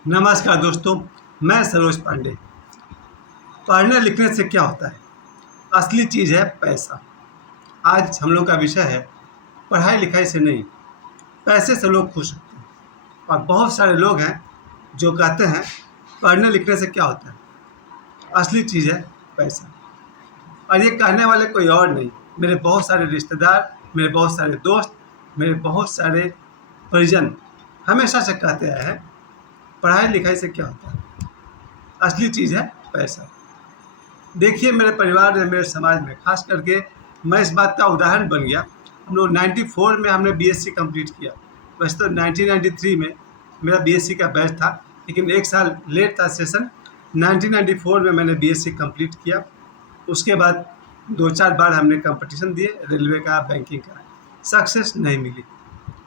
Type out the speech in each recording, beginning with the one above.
नमस्कार दोस्तों, मैं सरोज पांडे। पढ़ने लिखने से क्या होता है? असली चीज़ है पैसा। आज हम लोग का विषय है पढ़ाई लिखाई से नहीं, पैसे से लोग खुश होते हैं। और बहुत सारे लोग हैं जो कहते हैं पढ़ने लिखने से क्या होता है, असली चीज़ है पैसा। और ये कहने वाले कोई और नहीं, मेरे बहुत सारे रिश्तेदार, मेरे बहुत सारे दोस्त, मेरे बहुत सारे परिजन हमेशा से कहते आए हैं पढ़ाई लिखाई से क्या होता है, असली चीज़ है पैसा। देखिए, मेरे परिवार में, मेरे समाज में, खास करके मैं इस बात का उदाहरण बन गया। हम लोग 94 में हमने बीएससी कंप्लीट किया। वैसे तो 1993 में मेरा बीएससी का बैच था, लेकिन एक साल लेट था सेशन। 1994 में मैंने बीएससी कंप्लीट किया। उसके बाद 2-4 बार हमने कंपटीशन दिए, रेलवे का, बैंकिंग का, सक्सेस नहीं मिली।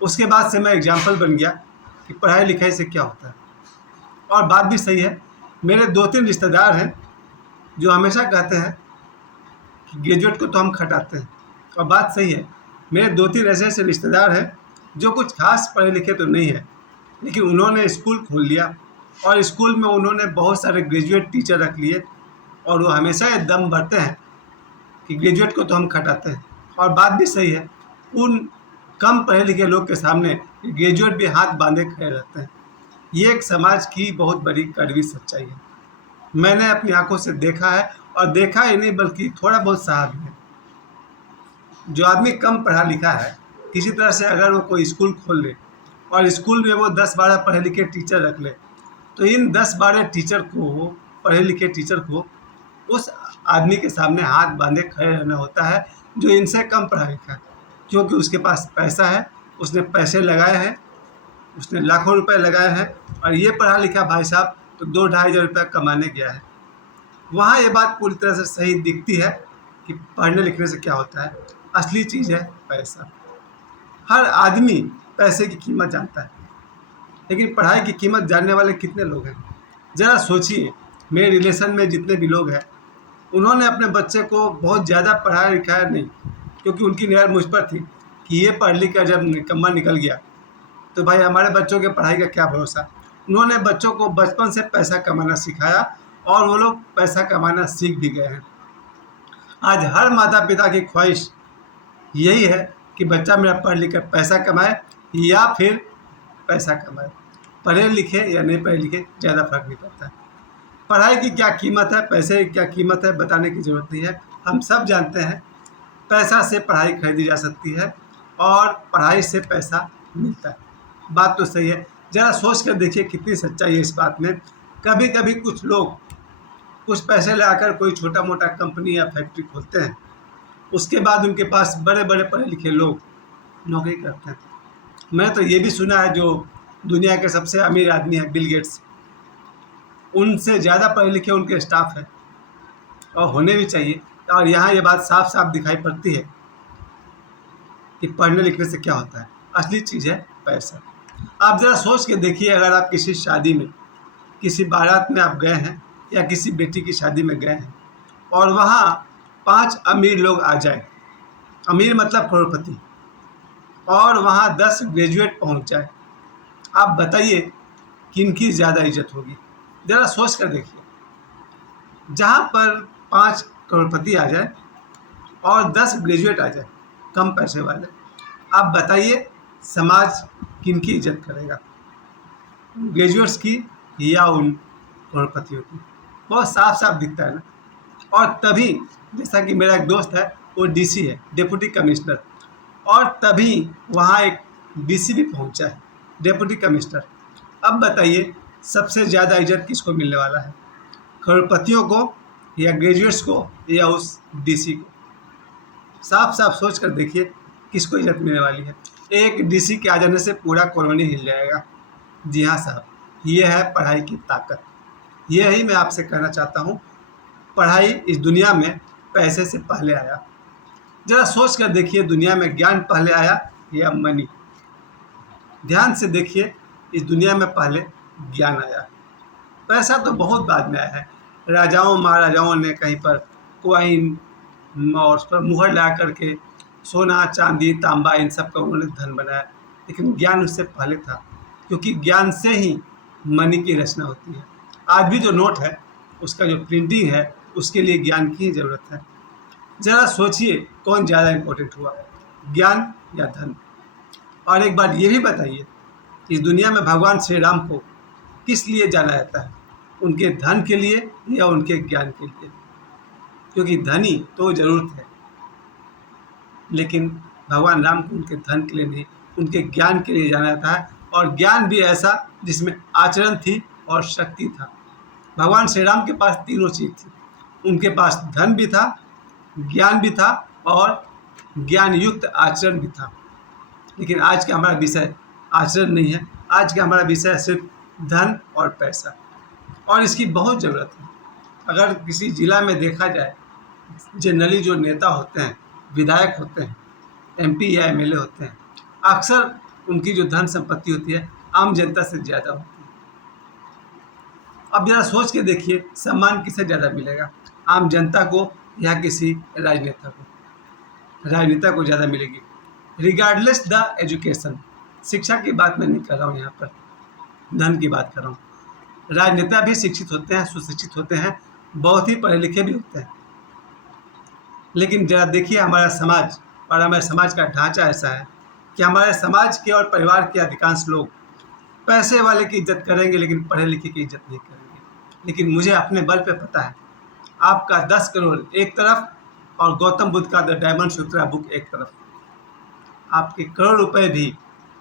उसके बाद से मैं एग्जाम्पल बन गया कि पढ़ाई लिखाई से क्या होता है। और बात भी सही है, मेरे 2-3 रिश्तेदार हैं जो हमेशा कहते हैं कि ग्रेजुएट को तो हम खटाते हैं। और बात सही है, मेरे 2-3 ऐसे ऐसे रिश्तेदार हैं जो कुछ खास पढ़े लिखे तो नहीं है, लेकिन उन्होंने स्कूल खोल लिया और स्कूल में उन्होंने बहुत सारे ग्रेजुएट टीचर रख लिए। और वो हमेशा ये दम भरते हैं कि ग्रेजुएट को तो हम खटाते हैं। और बात भी सही है, उन कम पढ़े लिखे लोग के सामने ग्रेजुएट भी हाथ बांधे खड़े रहते हैं। ये एक समाज की बहुत बड़ी कड़वी सच्चाई है। मैंने अपनी आंखों से देखा है, और देखा ही नहीं बल्कि थोड़ा बहुत सहा भी है। जो आदमी कम पढ़ा लिखा है, किसी तरह से अगर वो कोई स्कूल खोल ले और स्कूल में वो 10-12 पढ़े लिखे टीचर रख ले, तो इन 10-12 टीचर को, पढ़े लिखे टीचर को, उस आदमी के सामने हाथ बांधे खड़े रहना होता है जो इनसे कम पढ़ा लिखा है। क्योंकि उसके पास पैसा है, उसने पैसे लगाए हैं, उसने लाखों रुपए लगाए हैं। और ये पढ़ा लिखा भाई साहब तो 2-2.5 हज़ार रुपये कमाने गया है। वहाँ ये बात पूरी तरह से सही दिखती है कि पढ़ने लिखने से क्या होता है, असली चीज़ है पैसा। हर आदमी पैसे की कीमत जानता है, लेकिन पढ़ाई की कीमत जानने वाले कितने लोग हैं? ज़रा सोचिए, मेरे रिलेशन में जितने भी लोग हैं, उन्होंने अपने बच्चे को बहुत ज़्यादा पढ़ाया लिखाया नहीं, क्योंकि उनकी नज़र मुझ पर थी कि ये पढ़ लिख कर जब निकम्मा निकल गया तो भाई हमारे बच्चों के पढ़ाई का क्या भरोसा। उन्होंने बच्चों को बचपन से पैसा कमाना सिखाया और वो लोग पैसा कमाना सीख भी गए हैं। आज हर माता पिता की ख्वाहिश यही है कि बच्चा मेरा पढ़ लिख कर पैसा कमाए या फिर पैसा कमाए। पढ़े लिखे या नहीं पढ़े लिखे ज़्यादा फर्क नहीं पड़ता है। पढ़ाई की क्या कीमत है, पैसे की क्या कीमत है, बताने की ज़रूरत नहीं है। हम सब जानते हैं पैसा से पढ़ाई खरीदी जा सकती है और पढ़ाई से पैसा मिलता है। बात तो सही है, ज़रा सोच कर देखिए कितनी सच्चाई है इस बात में। कभी कभी कुछ लोग कुछ पैसे लगाकर कोई छोटा मोटा कंपनी या फैक्ट्री खोलते हैं, उसके बाद उनके पास बड़े बड़े पढ़े लिखे लोग नौकरी करते हैं। मैंने तो ये भी सुना है जो दुनिया के सबसे अमीर आदमी है, बिल गेट्स, उनसे ज़्यादा पढ़े लिखे उनके स्टाफ है, और होने भी चाहिए। और यहाँ ये बात साफ साफ दिखाई पड़ती है कि पढ़ने लिखने से क्या होता है, असली चीज़ है पैसा। आप ज़रा सोच के देखिए, अगर आप किसी शादी में, किसी बारात में आप गए हैं या किसी बेटी की शादी में गए हैं और वहाँ 5 अमीर लोग आ जाए, अमीर मतलब करोड़पति, और वहाँ 10 ग्रेजुएट पहुँच जाए, आप बताइए किनकी ज़्यादा इज्जत होगी? ज़रा सोच कर देखिए। जहाँ पर 5 करोड़पति आ जाए और 10 ग्रेजुएट आ जाए, कम पैसे वाले, आप बताइए समाज किनकी इज्जत करेगा, ग्रेजुएट्स की या उन करोड़पतियों की? बहुत साफ साफ दिखता है ना। और तभी, जैसा कि मेरा एक दोस्त है, वो डीसी है, डिप्टी कमिश्नर, और तभी वहाँ एक डीसी भी पहुँचा है, डिप्टी कमिश्नर। अब बताइए सबसे ज़्यादा इज्जत किसको मिलने वाला है, करोड़पतियों को या ग्रेजुएट्स को या उस डीसी को? साफ साफ सोच कर देखिए किसको इज्जत मिलने वाली है। एक डीसी के आ जाने से पूरा कॉलोनी हिल जाएगा। जी हाँ साहब, ये है पढ़ाई की ताकत। यही मैं आपसे कहना चाहता हूँ, पढ़ाई इस दुनिया में पैसे से पहले आया। ज़रा सोच कर देखिए, दुनिया में ज्ञान पहले आया या मनी? ध्यान से देखिए, इस दुनिया में पहले ज्ञान आया, पैसा तो बहुत बाद में आया है। राजाओं महाराजाओं ने कहीं पर क्वाइन और उस पर मुहर लगा करके सोना चांदी तांबा इन सब का उन्होंने धन बनाया, लेकिन ज्ञान उससे पहले था, क्योंकि ज्ञान से ही मनी की रचना होती है। आज भी जो नोट है उसका जो प्रिंटिंग है उसके लिए ज्ञान की ज़रूरत है। ज़रा सोचिए कौन ज़्यादा इम्पोर्टेंट हुआ, ज्ञान या धन? और एक बात ये भी बताइए, इस दुनिया में भगवान श्री राम को किस लिए जाना जाता है? उनके धन के लिए या उनके ज्ञान के लिए? क्योंकि धनी तो ज़रूरत है, लेकिन भगवान राम को उनके धन के लिए नहीं, उनके ज्ञान के लिए जाना जाता है। और ज्ञान भी ऐसा जिसमें आचरण थी और शक्ति था। भगवान श्री राम के पास तीनों चीज़ थी। उनके पास धन भी था, ज्ञान भी था और ज्ञान युक्त आचरण भी था। लेकिन आज का हमारा विषय आचरण नहीं है, आज का हमारा विषय सिर्फ धन और पैसा, और इसकी बहुत ज़रूरत है। अगर किसी ज़िला में देखा जाए, जनरली जो नेता होते हैं, विधायक होते हैं, एमपी या एमएलए होते हैं, अक्सर उनकी जो धन संपत्ति होती है आम जनता से ज़्यादा होती है। अब ज़रा सोच के देखिए, सम्मान किसे ज़्यादा मिलेगा, आम जनता को या किसी राजनेता को? राजनेता को ज़्यादा मिलेगी, रिगार्डलेस द एजुकेशन। शिक्षा की बात मैं नहीं कर रहा हूँ, यहाँ पर धन की बात कर रहा हूँ। राजनेता भी शिक्षित होते हैं, सुशिक्षित होते हैं, बहुत ही पढ़े लिखे भी होते हैं। लेकिन ज़रा देखिए हमारा समाज, और हमारे समाज का ढांचा ऐसा है कि हमारे समाज के और परिवार के अधिकांश लोग पैसे वाले की इज्जत करेंगे लेकिन पढ़े लिखे की इज्जत नहीं करेंगे। लेकिन मुझे अपने बल पे पता है, आपका 10 करोड़ एक तरफ और गौतम बुद्ध का द डायमंड सूत्रा बुक एक तरफ। आपके करोड़ रुपए भी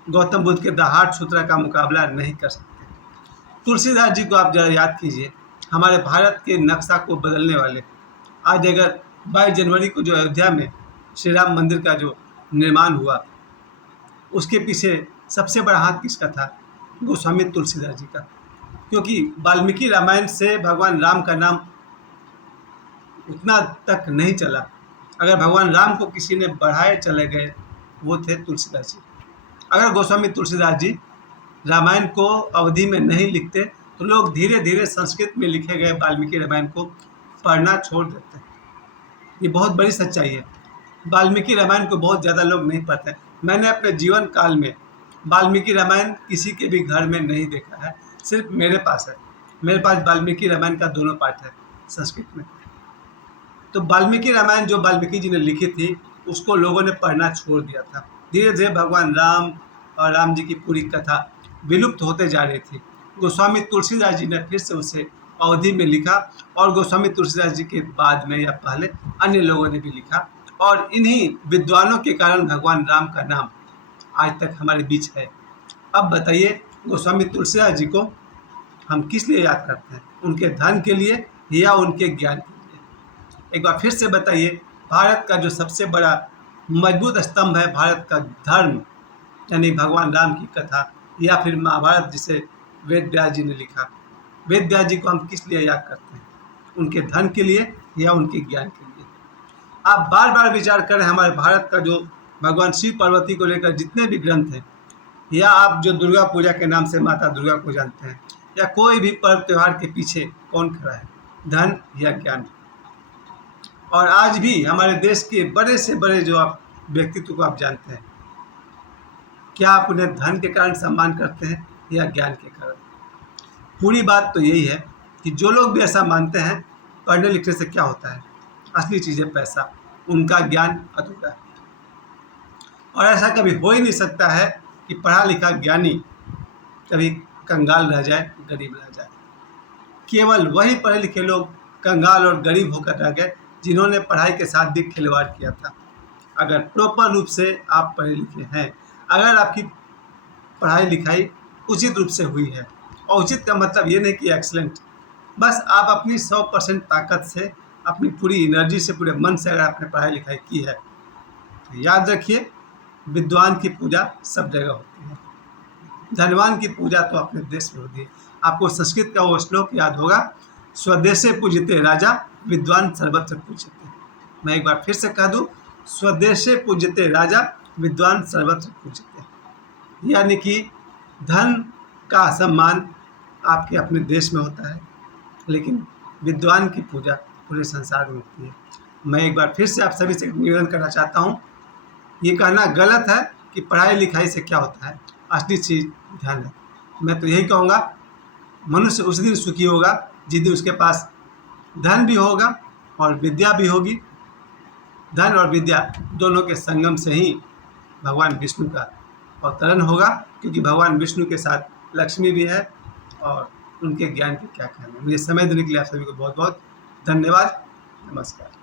गौतम बुद्ध के द हार्ट सूत्रा का मुकाबला नहीं कर सकते। तुलसीदास जी को आप जरा याद कीजिए, हमारे भारत के नक्शा को बदलने वाले। आज अगर 22 जनवरी को जो अयोध्या में श्री राम मंदिर का जो निर्माण हुआ, उसके पीछे सबसे बड़ा हाथ किसका था? गोस्वामी तुलसीदास जी का। क्योंकि वाल्मीकि रामायण से भगवान राम का नाम उतना तक नहीं चला। अगर भगवान राम को किसी ने बढ़ाए चले गए, वो थे तुलसीदास जी। अगर गोस्वामी तुलसीदास जी रामायण को अवधि में नहीं लिखते तो लोग धीरे धीरे संस्कृत में लिखे गए वाल्मीकि रामायण को पढ़ना छोड़ देते हैं। ये बहुत बड़ी सच्चाई है। वाल्मीकि रामायण को बहुत ज़्यादा लोग नहीं पढ़ते। मैंने अपने जीवन काल में वाल्मीकि रामायण किसी के भी घर में नहीं देखा है, सिर्फ मेरे पास है। मेरे पास वाल्मीकि रामायण का दोनों पाठ है संस्कृत में। तो वाल्मीकि रामायण जो वाल्मीकि जी ने लिखी थी, उसको लोगों ने पढ़ना छोड़ दिया था। धीरे धीरे भगवान राम और राम जी की पूरी कथा विलुप्त होते जा रही थी। गोस्वामी तुलसीदास जी ने फिर से उसे अवधि में लिखा, और गोस्वामी तुलसीदास जी के बाद में या पहले अन्य लोगों ने भी लिखा, और इन्हीं विद्वानों के कारण भगवान राम का नाम आज तक हमारे बीच है। अब बताइए, गोस्वामी तुलसीदास जी को हम किस लिए याद करते हैं? उनके धन के लिए या उनके ज्ञान के लिए? एक बार फिर से बताइए, भारत का जो सबसे बड़ा मजबूत स्तंभ है भारत का धर्म, यानी भगवान राम की कथा या फिर महाभारत, जिसे वेद व्यास जी ने लिखा, वेद व्यास जी को हम किस लिए याद करते हैं? उनके धन के लिए या उनके ज्ञान के लिए? आप बार बार विचार करें, हमारे भारत का जो भगवान शिव पार्वती को लेकर जितने भी ग्रंथ हैं, या आप जो दुर्गा पूजा के नाम से माता दुर्गा को जानते हैं, या कोई भी पर्व त्यौहार के पीछे कौन खड़ा है, धन या ज्ञान? और आज भी हमारे देश के बड़े से बड़े जो आप व्यक्तित्व को आप जानते हैं, क्या आप उन्हें धन के कारण सम्मान करते हैं या ज्ञान के कारण? पूरी बात तो यही है कि जो लोग भी ऐसा मानते हैं, पढ़ने लिखने से क्या होता है, असली चीज़ है पैसा, उनका ज्ञान अधूरा है। और ऐसा कभी हो ही नहीं सकता है कि पढ़ा लिखा ज्ञानी कभी कंगाल रह जाए, गरीब रह जाए। केवल वही पढ़े लिखे लोग कंगाल और गरीब होकर रह गए जिन्होंने पढ़ाई के साथ भी खिलवाड़ किया था। अगर प्रॉपर रूप से आप पढ़े लिखे हैं, अगर आपकी पढ़ाई लिखाई उचित रूप से हुई है, और उचित का मतलब ये नहीं कि एक्सीलेंट, बस आप अपनी 100% ताकत से, अपनी पूरी एनर्जी से, पूरे मन से अगर आपने पढ़ाई लिखाई की है, तो याद रखिए, विद्वान की पूजा सब जगह होती है, धनवान की पूजा तो अपने देश में होती है। आपको संस्कृत का वो श्लोक याद होगा, स्वदेशे पूजते राजा विद्वान सर्वत्र पूजते। मैं एक बार फिर से कह दूं, स्वदेशे पूजते राजा विद्वान सर्वत्र पूजते। यानी कि धन का सम्मान आपके अपने देश में होता है, लेकिन विद्वान की पूजा पूरे संसार में होती है। मैं एक बार फिर से आप सभी से निवेदन करना चाहता हूँ, ये कहना गलत है कि पढ़ाई लिखाई से क्या होता है, असली चीज़ ध्यान है। मैं तो यही कहूँगा मनुष्य उस दिन सुखी होगा जिस दिन उसके पास धन भी होगा और विद्या भी होगी। धन और विद्या दोनों के संगम से ही भगवान विष्णु का अवतरण होगा, क्योंकि भगवान विष्णु के साथ लक्ष्मी भी है और उनके ज्ञान के क्या कहने। मुझे समय देने के लिए आप सभी को बहुत बहुत धन्यवाद। नमस्कार।